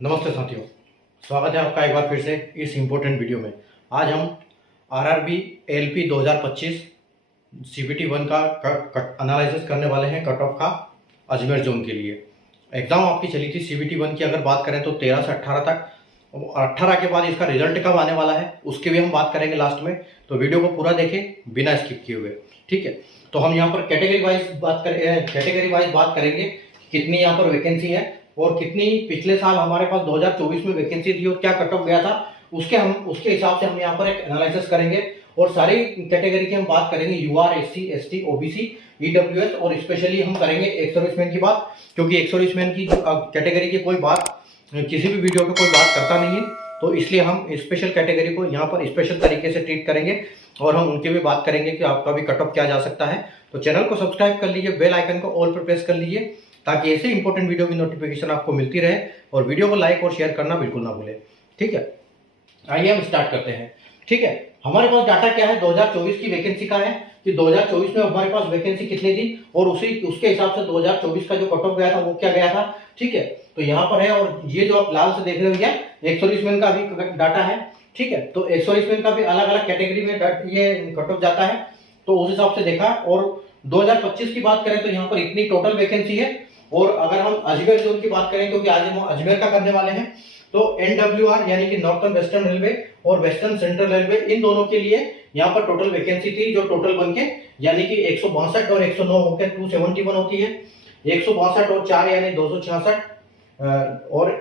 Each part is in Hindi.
नमस्ते साथियों, स्वागत है आपका एक बार फिर से इस इम्पोर्टेंट वीडियो में। आज हम आरआरबी एलपी 2025 सीबीटी 1 का एनालिसिस करने वाले हैं कट ऑफ का अजमेर जोन के लिए। एग्ज़ाम आपकी चली थी सीबीटी 1 की, अगर बात करें तो 13 से 18 तक। 18 के बाद इसका रिजल्ट कब आने वाला है उसकी भी हम बात करेंगे लास्ट में, तो वीडियो को पूरा देखें बिना स्किप किए हुए, ठीक है। तो हम यहाँ पर कैटेगरी वाइज बात करेंगे कितनी यहाँ पर वैकेंसी है और कितनी पिछले साल हमारे पास 2024 में वैकेंसी थी और क्या कट ऑफ गया था, उसके हिसाब से हम यहाँ पर एक एनालिसिस करेंगे और सारी कैटेगरी की हम बात करेंगे, UR, SC, ST, OBC, EWS और स्पेशली हम करेंगे एक्स सर्विसमैन की बात, क्योंकि एक्स सर्विसमैन की कैटेगरी की कोई बात किसी भी वीडियो में कोई बात करता नहीं है, तो इसलिए हम स्पेशल कैटेगरी को यहाँ पर स्पेशल तरीके से ट्रीट करेंगे और हम उनकी भी बात करेंगे कि आपका भी कट ऑफ क्या जा सकता है। तो चैनल को सब्सक्राइब कर लीजिए, बेल आइकन को ऑल पर प्रेस कर लीजिए ताकि ऐसे इंपॉर्टेंट वीडियो की नोटिफिकेशन आपको मिलती रहे और वीडियो को लाइक और शेयर करना बिल्कुल ना भूलें, ठीक है। आइए हम स्टार्ट करते हैं, ठीक है। हमारे पास डाटा क्या है 2024 की वैकेंसी का है कि 2024 में हमारे पास वैकेंसी कितनी थी और उसके हिसाब से 2024 का जो कट ऑफ गया था वो क्या गया था, ठीक है। तो यहाँ पर है और ये जो आप लाल से देख रहे हो भैया एक्स सर्विसमैन का भी डाटा है, ठीक है। तो एक्स सर्विसमैन का भी अलग अलग कैटेगरी में ये कट ऑफ जाता है, तो उस हिसाब से देखा। और 2025 की बात करें तो यहाँ पर इतनी टोटल वैकेंसी है। और अगर हम अजमेर जोन की बात करें क्योंकि आज हम अजमेर का करने वाले हैं, तो एनडब्ल्यूआर यानी कि नॉर्थर्न वेस्टर्न रेलवे और वेस्टर्न सेंट्रल रेलवे इन दोनों के लिए यहाँ पर टोटल वैकेंसी थी जो टोटल बन के यानी कि 162 और 109 होकर 271 होती है। 162 और 4 यानी 266 और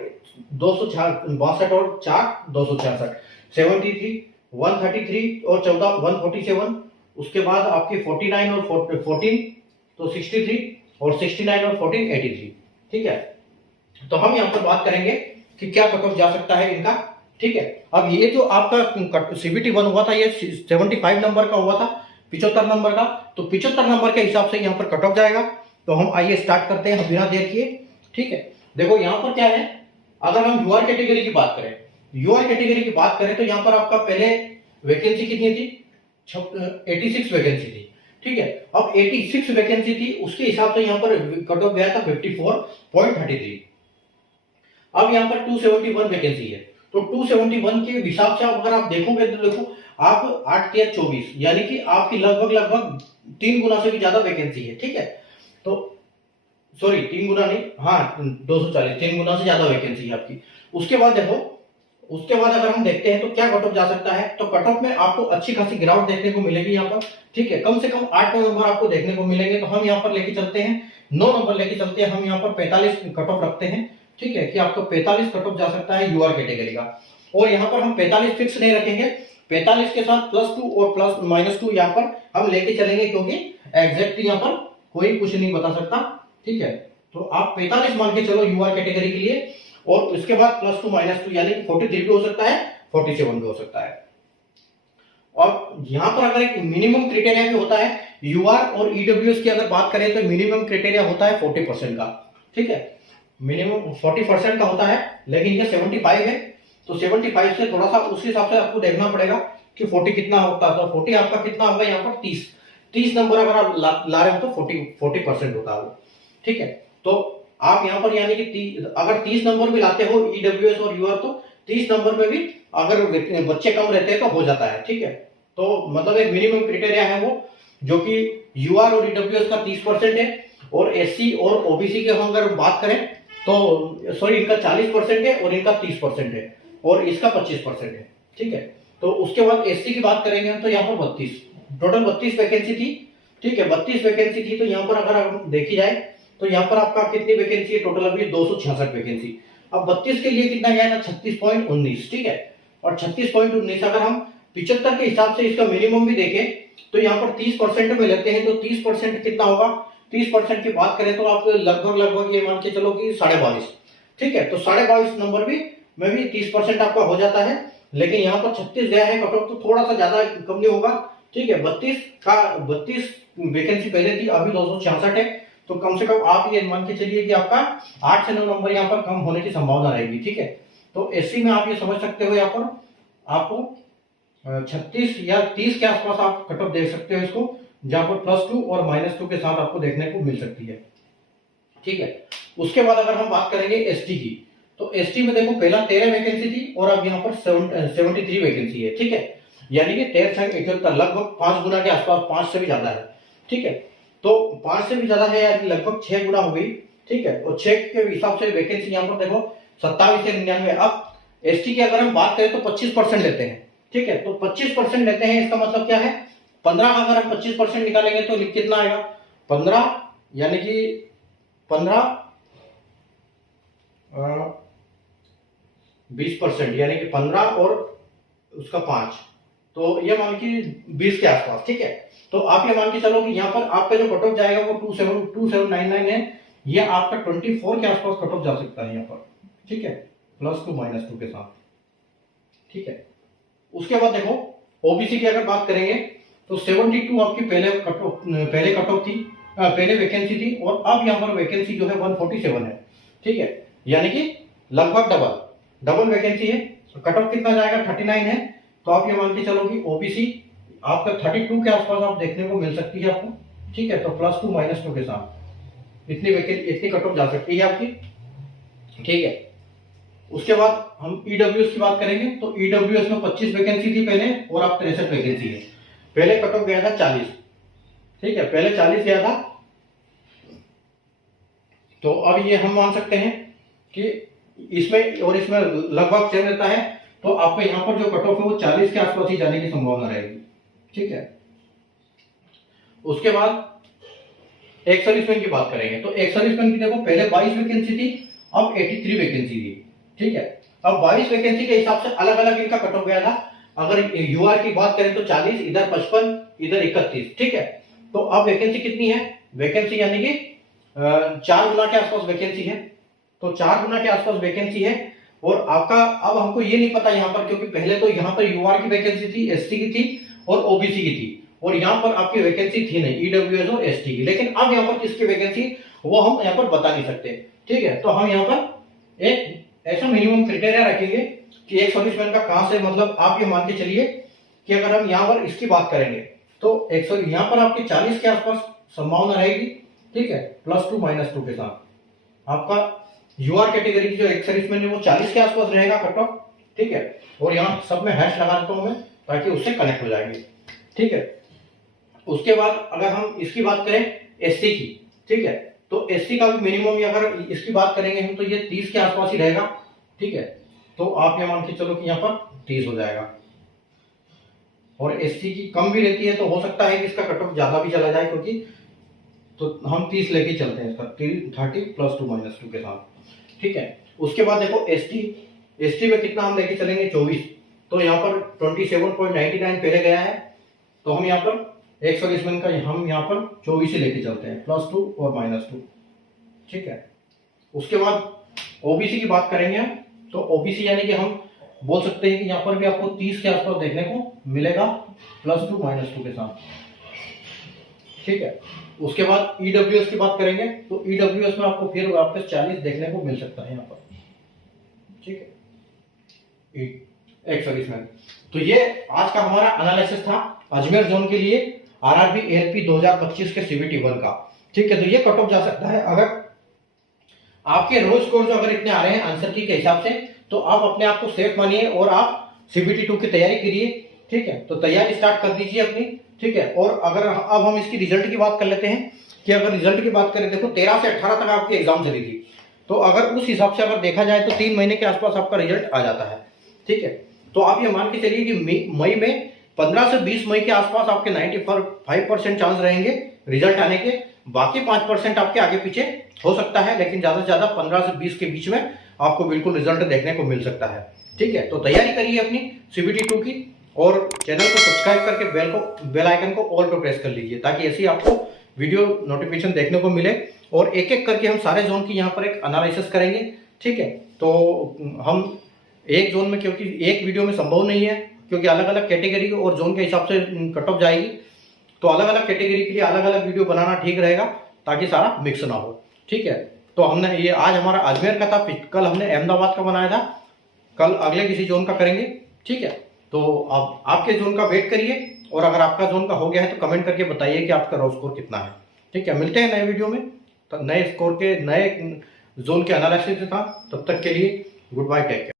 262 और 4 266, 73, 133 और 14 147। उसके बाद आपकी 49 और 14 तो 63 और 69 और 14 83, ठीक है। तो हम यहाँ पर बात करेंगे कि क्या कट ऑफ जा सकता है इनका, ठीक है। अब ये जो आपका सीबीटी 1 हुआ था ये 75 नंबर का हुआ था, 75 नंबर का, तो 75 नंबर के हिसाब से यहाँ पर कट ऑफ जाएगा। तो हम आइए स्टार्ट करते हैं बिना देर किए, ठीक है। देखो यहाँ पर क्या है, अगर हम यूआर कैटेगरी की बात करें, यूआर कैटेगरी की बात करें तो यहाँ पर आपका पहले वैकेंसी कितनी थी, 86 वैकेंसी थी, ठीक है। अब 86 वैकेंसी थी उसके हिसाब से यहाँ पर कट ऑफ गया था 54.33। अब यहाँ पर 271 वैकेंसी है, तो 271 के हिसाब से अगर आप देखोगे तो देखो आप 8 या 24 यानी कि आपकी लगभग 3 गुना से भी ज्यादा वैकेंसी है, ठीक है। तो सॉरी 3 गुना नहीं, हाँ 240, 3 गुना से ज्यादा वैकेंसी है आपकी। उसके बाद देखो, उसके बाद अगर हम देखते हैं तो क्या कट ऑफ जा सकता है, तो कट ऑफ में आपको अच्छी खासी गिरावट देखने को मिलेगी यहाँ पर, ठीक है। कम से कम 8-9 नंबर आपको देखने को मिलेंगे। तो हम यहाँ पर लेके चलते हैं 9 नंबर लेके चलते हैं, हम यहाँ पर 45 कट ऑफ रखते हैं, ठीक है, कि आपको 45 कट ऑफ जा सकता है यूआर कैटेगरी का। और यहाँ पर हम 45 फिक्स नहीं रखेंगे, 45 के साथ +2 और -2 यहाँ पर हम लेके चलेंगे क्योंकि एग्जैक्ट यहाँ पर कोई कुछ नहीं बता सकता, ठीक है। तो आप 45 मान के चलो यूआर कैटेगरी के लिए और उसके बाद +2 -2 यानी 43 भी हो सकता है, 47 भी हो सकता है। और यहाँ पर अगर एक मिनिमम क्राइटेरिया भी होता है यूआर और ईडब्ल्यूएस की अगर बात करें तो मिनिमम क्राइटेरिया होता है 40% का, ठीक है। मिनिमम 40% का होता है, लेकिन ये 75 है तो 75 से थोड़ा सा उस हिसाब से आपको देखना पड़ेगा कि 40 कितना होता है। तो 40 आपका कितना होगा यहाँ पर 30 नंबर अगर आप ला रहे हो तो 40% होता है वो, ठीक है। तो आप यहाँ पर यानी कि अगर 30 नंबर भी लाते हो ईडब्ल्यूएस और यूआर तो 30 नंबर में भी अगर बच्चे कम रहते हैं तो हो जाता है, ठीक है। तो मतलब एक मिनिमम क्राइटेरिया है वो, जो कि यूआर और ईडब्ल्यूएस का 30% है और एससी और ओबीसी की हम अगर बात करें तो सॉरी इनका 40% है और इनका 30% है और इसका 25% है, ठीक है। तो उसके बाद एससी की बात करेंगे तो यहाँ पर 32 टोटल 32 वैकेंसी थी, ठीक है। 32 वैकेंसी थी तो यहाँ पर अगर देखी जाए तो यहाँ पर आपका कितनी वैकेंसी है टोटल अभी 266 वैकेंसी। अब 32 के लिए कितना जाएगा 36.19, ठीक है। और 36.19 अगर हम 75 के हिसाब से इसका मिनिमम भी देखें तो यहाँ पर 30% में लेते हैं तो 30% कितना होगा, 30% की बात करें तो आप लगभग ये मान के चलो कि 22.5, ठीक है। तो 22.5 नंबर में भी 30% आपका हो जाता है, लेकिन यहाँ पर 36 गया है कट ऑफ तो थोड़ा सा ज्यादा कम नहीं होगा, ठीक है। 32 वैकेंसी पहले थी, अभी 266 है, तो कम से कम आप ये मान के चलिए कि आपका 8 से 9 नंबर यहाँ पर कम होने की संभावना रहेगी, ठीक है। तो एससी में आप ये समझ सकते हो यहाँ पर आपको 36 या 30 के आसपास आप कट ऑफ देख सकते हो इसको, जहां पर +2 और -2 के साथ आपको देखने को मिल सकती है, ठीक है। उसके बाद अगर हम बात करेंगे एसटी की, तो एसटी में देखो पहला 13 वैकेंसी थी और अब यहाँ पर 73 वैकेंसी है, ठीक है। यानी कि 13 लगभग 5 गुना के आसपास, 5 से भी ज्यादा है, ठीक है। तो 5 से भी ज्यादा है, यानी लगभग 6 गुना हो गई, ठीक है। और 6 के हिसाब से वैकेंसी यहाँ पर देखो 27 से 99। अब एसटी की अगर हम बात करें तो 25% लेते हैं, ठीक है। तो 25% लेते हैं, इसका मतलब क्या है, 15 का अगर हम 25% निकालेंगे तो कितना आएगा, 15 यानी कि 15 20% यानी कि 15 और उसका 5, तो ये मान के 20 के आसपास, ठीक है। तो आप ये मान के चलो कि यहाँ पर आपका जो कट ऑफ जाएगा वो 2799 है, ये आपका 24 के आसपास कट ऑफ जा सकता है यहाँ पर, ठीक है, +2 -2 के साथ, ठीक है। उसके बाद देखो ओबीसी की अगर बात करेंगे तो 72 आपकी पहले कट ऑफ थी, पहले वैकेंसी थी, और अब यहाँ पर वैकेंसी जो है 147 है, ठीक है। यानी कि लगभग डबल वैकेंसी है। कट ऑफ कितना जाएगा, 39 है। तो आप ये मान के चलो कि ओबीसी आपका 32 के आसपास आप देखने को मिल सकती है आपको, ठीक है। तो +2 -2 के साथ इतनी कट ऑफ जा सकती है आपकी, ठीक है। उसके बाद हम ईडब्ल्यूएस की बात करेंगे तो ईडब्ल्यूएस में 25 वैकेंसी थी पहले और अब 63 वैकेंसी है। पहले कट ऑफ गया था 40, ठीक है, पहले 40 गया था। तो अब ये हम मान सकते हैं कि इसमें और इसमें लगभग चल रहता है, तो आपको यहाँ पर जो कट ऑफ है वो 40 के आसपास ही जाने की संभावना रहेगी, ठीक है। उसके बाद एक सर्विसमैन की बात करेंगे तो एक सर्विसमैन की देखो पहले 22 वैकेंसी थी, अब 83 वैकेंसी थी, ठीक है। अब 22 वैकेंसी के हिसाब से अलग अलग इनका कट ऑफ गया था। अगर यूआर की बात करें तो 40, इधर 55, इधर 31, ठीक है। तो अब वैकेंसी कितनी है, वैकेंसी यानी कि 4 गुना के आसपास वैकेंसी है। तो 4 गुना के आसपास वैकेंसी है। और आपका अब हमको ये नहीं पता यहाँ पर, क्योंकि पहले तो यहाँ पर यूआर की वैकेंसी थी, एसटी की थी और ओबीसी की थी, और यहाँ पर आपकी वैकेंसी थी नहीं ईडब्ल्यूएस और एसटी की। लेकिन अब यहाँ पर किसकी वैकेंसी वो हम यहाँ पर बता नहीं सकते, ठीक है। तो हम यहाँ पर एक ऐसा मिनिमम क्राइटेरिया रखेंगे कि एक सर्विसमैन का कहां से, मतलब आप ये मान के चलिए कि अगर हम यहाँ पर इसकी बात करेंगे तो यहाँ पर आपकी 40 के आसपास संभावना रहेगी, ठीक है, +2 -2 के साथ। आपका यूआर कैटेगरी की जो एक सर्विसमैन है वो 40 के आसपास रहेगा कट ऑफ, ठीक है। और यहाँ सब में हैश लगा देता हूं मैं ताकि उससे कनेक्ट हो जाएंगे, ठीक है। उसके बाद अगर हम इसकी बात करें एससी की, ठीक है, तो एससी का भी मिनिमम अगर इसकी बात करेंगे हम तो ये 30 के आसपास ही रहेगा, ठीक है। तो आप ये मान के चलो कि यहाँ पर 30 हो जाएगा। और एससी की कम भी रहती है तो हो सकता है कि इसका कट ऑफ ज्यादा भी चला जाए, क्योंकि तो हम 30 लेके चलते हैं इसका 30 +2 -2 के साथ, ठीक है। उसके बाद देखो एसटी में कितना हम लेके चलेंगे, 24। तो यहाँ पर 27.99 पहले गया है, तो हम यहाँ पर एक सर्विसमैन का हम यहाँ पर 24 ही लेके चलते हैं, +2 और -2, ठीक है। उसके बाद ओबीसी की बात करेंगे हम, तो ओबीसी यानी कि हम बोल सकते हैं कि यहाँ पर भी आपको 30 के आसपास देखने को मिलेगा, +2 -2 के साथ, ठीक है। उसके बाद ईडब्ल्यूएस की बात करेंगे तो ईडब्ल्यूएस में आपको फिर वापस 40 देखने को मिल सकता है यहाँ पर, ठीक है, एक सर्विसमैन। तो ये आज का हमारा एनालिसिस था अजमेर जोन के लिए आरआरबी एएलपी 2025 के सीबीटी 1 का, ठीक है। तो ये कट ऑफ जा सकता है अगर आपके रोज स्कोर जो अगर इतने आ रहे हैं आंसर की के हिसाब से, तो आप अपने आप को सेफ मानिए और आप सीबीटी 2 की तैयारी करिए, ठीक है। तो तैयारी स्टार्ट कर दीजिए अपनी, ठीक है। और अगर अब हम इसकी रिजल्ट की बात कर लेते हैं कि अगर रिजल्ट की बात करें, देखो 13 से 18 तक आपकी एग्जाम चली थी, तो अगर उस हिसाब से अगर देखा जाए तो 3 महीने के आसपास आपका रिजल्ट आ जाता है, ठीक है। तो आप ये मान के चलिए कि मई में 15 से 20 मई के आसपास आपके 95% चांस रहेंगे रिजल्ट आने के, बाकी 5% आपके आगे पीछे हो सकता है, लेकिन ज्यादा से ज्यादा 15 से 20 के बीच में आपको बिल्कुल रिजल्ट देखने को मिल सकता है, ठीक है। तो तैयारी करिए अपनी सीबीटी 2 की, और चैनल को सब्सक्राइब करके बेल आइकन को ऑल पर प्रेस कर लीजिए, ताकि ऐसे ही आपको वीडियो नोटिफिकेशन देखने को मिले। और एक एक करके हम सारे जोन की यहाँ पर एक एनालिसिस करेंगे, ठीक है। तो हम एक जोन में, क्योंकि एक वीडियो में संभव नहीं है, क्योंकि अलग अलग कैटेगरी और जोन के हिसाब से कट ऑफ जाएगी, तो अलग अलग कैटेगरी के लिए अलग अलग वीडियो बनाना ठीक रहेगा, ताकि सारा मिक्स ना हो, ठीक है। तो हमने ये आज हमारा अजमेर का था, कल हमने अहमदाबाद का बनाया था, कल अगले किसी जोन का करेंगे, ठीक है। तो अब आपके जोन का वेट करिए, और अगर आपका जोन का हो गया है तो कमेंट करके बताइए कि आपका रॉ स्कोर कितना है, ठीक है। मिलते हैं नए वीडियो में, तो नए स्कोर के नए जोन के एनालिसिस था। तब तक के लिए गुड बाय, टेक केयर।